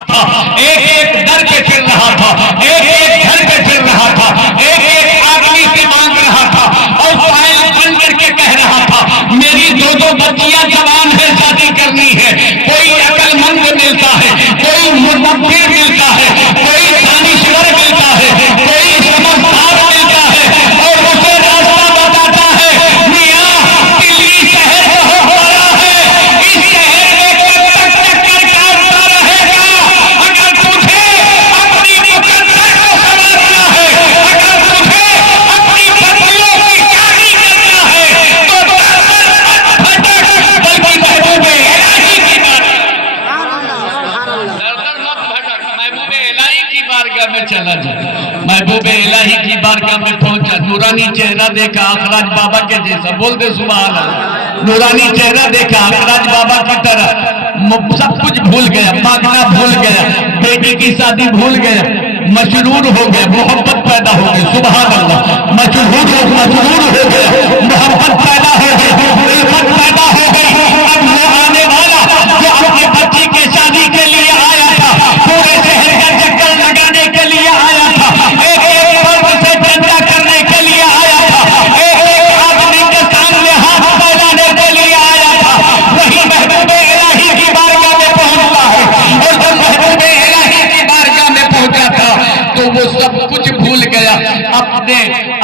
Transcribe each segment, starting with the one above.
ایک ایک در کے پھر رہا تھا، ایک ایک گھر پہ پھر رہا تھا، ایک ایک آدمی سے مانگ رہا تھا اور فائل بن کر کے کہہ رہا تھا میری دو بچیاں جوان ہیں، شادی کرنی ہے۔ کوئی عقل مند ملتا ہے، کوئی مدبر ملتا ہے، کوئی دانشور ملتا ہے، کوئی سمجھدار ملتا ہے اور اسے راستہ بتاتا ہے میاں دلی شہر بہت بڑا ہے، اس شہر میں کب تک چکر کاٹتا رہے گا؟ اگر تجھے اپنی مقدس کو سمجھنا ہے، اگر تجھے اپنی بچیوں کی شادی کرنا ہے تو در در مت بھٹک، بلکہ محبوب الہی کی محبوب الہی کی بارگاہ میں چلا جا، محبوب الہی کی بارگاہ میں پہنچا، نورانی چہرہ دیکھا اخراج بابا کے جیسا، بول دے سبحان اللہ، نورانی چہرہ دیکھا اخراج بابا کی طرح، سب کچھ بھول گیا، مانگنا بھول گیا، بیٹی کی شادی بھول گیا، مشرور ہو گیا، محبت پیدا ہو گئی، سبحان اللہ، مشرور ہو گیا، محبت پیدا ہو گئی، الفت پیدا ہو گئی۔ اب وہ آنے والا جو اپنی بچی کی شادی کے لیے آیا تھا، پورے شہر کا چکر لگانے کے لیے آیا تھا، ایک ایک فرد سے چندہ کرنے کے لیے آیا تھا، ایک ایک آدمی کے سامنے ہاتھ پھیلانے کے لیے آیا تھا، وہی محبوب الہی کی بارگاہ میں پہنچتا ہے، اور جب محبوب الہی کی بارگاہ میں پہنچا تھا تو وہ سب کچھ بھول گیا، اپنے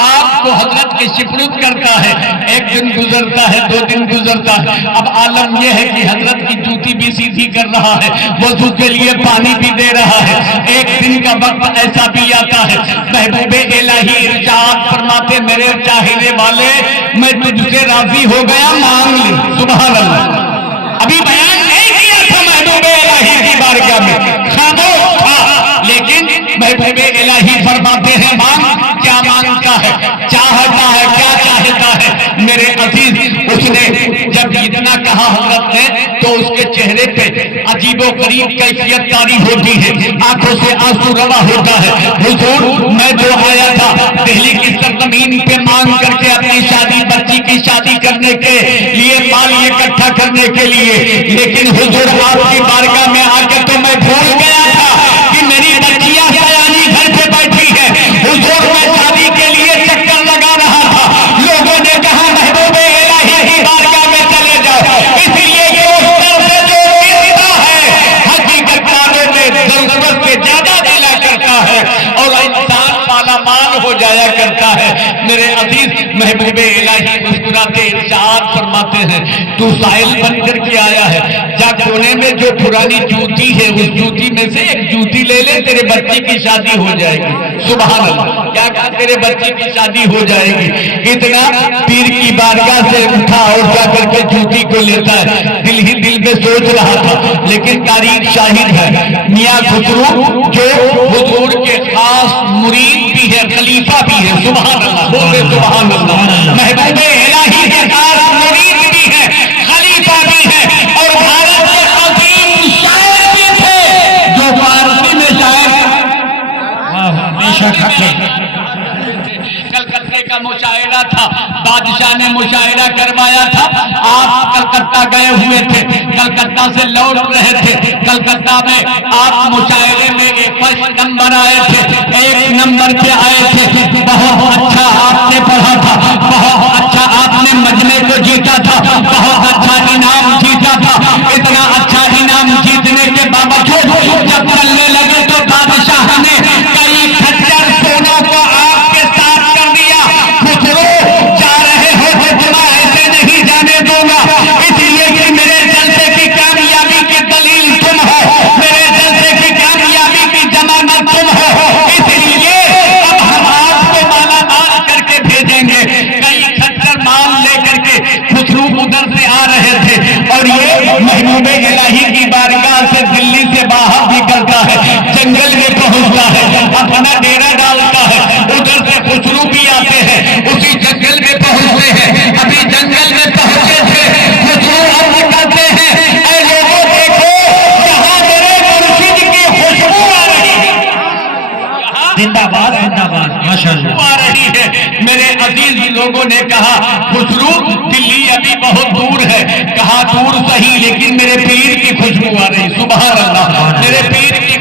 آپ کو حضرت کے سپرد کرتا ہے۔ ایک دن گزرتا ہے، 2 دن گزرتا ہے، اب عالم یہ ہے کہ حضرت کی جوتی بھی سیدھی کر رہا ہے، وضو کے لیے پانی بھی دے رہا ہے۔ ایک دن کا وقت ایسا بھی آتا ہے، محبوب الہی ارشاد فرماتے میرے چاہنے والے میں تجھ سے راضی ہو گیا، مانگ لے، سبحان اللہ۔ ابھی بیان نہیں کیا تھا محبوب الہی کی بارگاہ میں، خاموش تھا، لیکن محبوب الہی فرماتے ہیں مانگ، کیا مانگتا ہے، چاہتا ہے، کیا چاہتا ہے؟ میرے عزیز، اس نے جب اتنا کہا حضرت نے تو اس کے چہرے پہ عجیب و غریب کیفیت طاری ہوتی ہے، آنکھوں سے آنسو روا ہوتا ہے۔ حضور میں جو آیا تھا دہلی کی سرزمین پہ مانگ کر کے اپنی شادی، بچی کی شادی کرنے کے لیے مال اکٹھا کرنے کے لیے، لیکن حضور آپ کی بارگاہ میں آ کر تو میں بھول گیا تھا کہ میری بچیاں سیانی گھر پہ بیٹھی ہے۔ حضور میں شادی کے لیے چکر لگا رہا تھا، لوگوں نے کہا محبوب الہی کی بارگاہ میں چلے جاؤ، اس لیے کہ اس در سے جو ملتا ہے حقیقت دانوں میں ضرورت سے زیادہ دلا کرتا ہے اور انسان مالا مال ہو جایا کرتا ہے۔ میرے عزیز، محبوب الہی مسکراتے ارشاد فرماتے ہیں تو سائل بن کر کے آیا ہے، جا کونے میں جو پرانی جوتی ہے اس جوتی میں سے ایک جوتی لے لے، تیرے بچی کی شادی ہو جائے گی، سبحان اللہ۔ کیا کہا؟ تیرے بچی کی شادی ہو جائے گی۔ اتنا پیر کی بارگاہ سے اٹھا اور جا کر کے جوتی کو لیتا ہے، دل ہی دل میں سوچ رہا تھا، لیکن تاریخ شاہد ہے میاں خسرو جو حضور کے خاص مرید بھی ہے، خلیفہ بھی ہے، سبحان اللہ، بولے سبحان اللہ، محبوب الہی کے خاص مرید بھی ہے، خلیفہ بھی ہے، اور بھارت کے عظیم شاعر بھی تھے جو فارسی میں شاعر کلکتے کا مشاعرہ تھا، بادشاہ نے مشاعرہ کروایا تھا، آپ کلکتہ گئے ہوئے تھے، کلکتہ سے لوٹ رہے تھے، کلکتہ میں آپ مشاعرے میں فرسٹ نمبر آئے تھے، 1 نمبر پہ آئے تھے، بہت اچھا آپ نے پڑھا تھا، بہت اچھا آپ نے مجمع کو جیتا تھا، بہت اچھا انعام جیتا تھا۔ اتنا اچھا انعام جیتنے کے باوجود جب چلنے لگے تو بادشاہ نے کئی کھچر سونوں کو آپ کے ساتھ کر دیا، خسرو جا رہے ہو تو میں ایسے نہیں جانے دوں گا، اس لیے کہ میرے جلسے کی کامیابی کی دلیل تم ہو، میرے جلسے کی کامیابی کی ضمانت تم ہو، اس لیے اب ہم آپ کو مالا مال کر کے بھیجیں گے۔ کئی کھچر مال لے کر کے خسرو ادھر سے آ رہے تھے اور یہ محبوب الہی کی بارگاہ سے دلی سے باہر نکلتا ہے، جنگل میں پہنچتا ہے، اپنا ڈیرا ڈالتا ہے، ادھر سے خسرو بھی آتے ہیں، اسی جنگل میں پہنچتے ہیں۔ ابھی جنگل میں پہنچے تھے، خسرو اب نکلتے ہیں، اے لوگوں دیکھو یہاں میرے مرشد کی خوشبو آ رہی ہے، زندہ باد زندہ باد، ماشاءاللہ آ رہی ہے۔ میرے عزیز لوگوں نے کہا خسرو دلی ابھی بہت دور ہے، کہا دور صحیح لیکن میرے پیر کی خوشبو آ رہی، سبحان اللہ، میرے پیر کی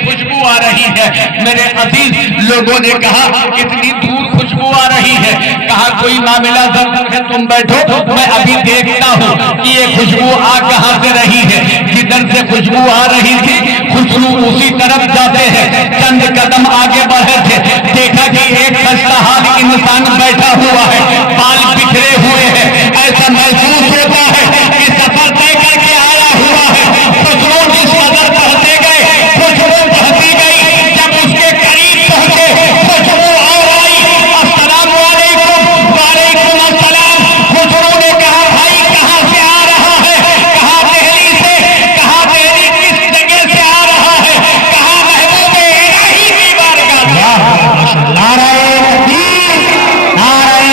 رہی ہے. میرے عزیز لوگوں نے کہا اتنی دور خوشبو آ رہی ہے. کہا کوئی معاملہ ضرور ہے, تم بیٹھو, میں ابھی دیکھتا ہوں کہ یہ خوشبو آ کہاں سے رہی ہے. جدھر سے خوشبو آ رہی تھی خوشبو اسی طرف جاتے ہیں. چند قدم آگے بڑھے تھے, دیکھا کہ ایک خستہ حال انسان بیٹھا ہوا ہے, بال بکھرے ہوئے ہیں. ایسا محسوس ہوتا ہے کہ سفر طے کر کے آیا ہوا ہے. خوشبو جس قدر بڑھتے گئے خوشبو بڑھتی گئی. جب اس کے قریب پہنچے خوشبو اور آئی. السلام علیکم. وعلیکم السلام. خوشبو نے کہا بھائی کہاں سے آ رہا ہے؟ کہا دہلی سے. کہا دہلی کس جگہ سے آ رہا ہے؟ کہا محبوب الہی کی بارگاہ. نعرہ تکبیر، نعرہ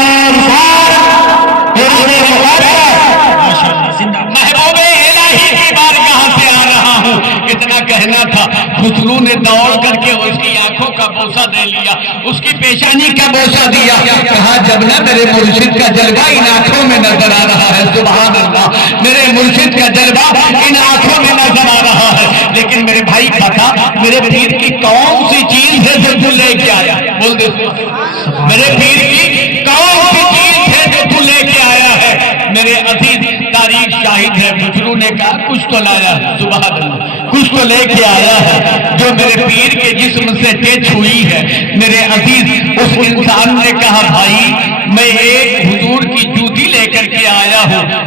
محبوب الہی کی بارگاہ سے آ رہا ہوں. اتنا کہنا تھا, خوشبو نے دوڑ کر کے اس کی آنکھوں کا بوسہ دے لیا, اس کی پیشانی کا بوسہ دیا. کہا جب نہ میرے مرشد کا جلوہ ان آنکھوں میں نظر آ رہا ہے, سبحان اللہ, میرے مرشد کا جلوہ ان آنکھوں میں نظر آ رہا ہے. لیکن میرے بھائی بتا, میرے پیر کی کون سی چیز ہے جو تو لے کے آیا؟ بول دے, میرے پیر کی کون سی چیز ہے جو تو لے کے آیا ہے؟ میرے عزیز تاریخ شاہد ہے. خوشبو نے کہا کچھ تو لایا ہے, سبحان اللہ, کچھ تو لے کے آیا ہے جو میرے پیر کے جسم سے ٹچ ہوئی ہے. میرے عزیز اس انسان نے کہا بھائی میں ایک حضور کی جوتی لے کر کے آیا ہوں.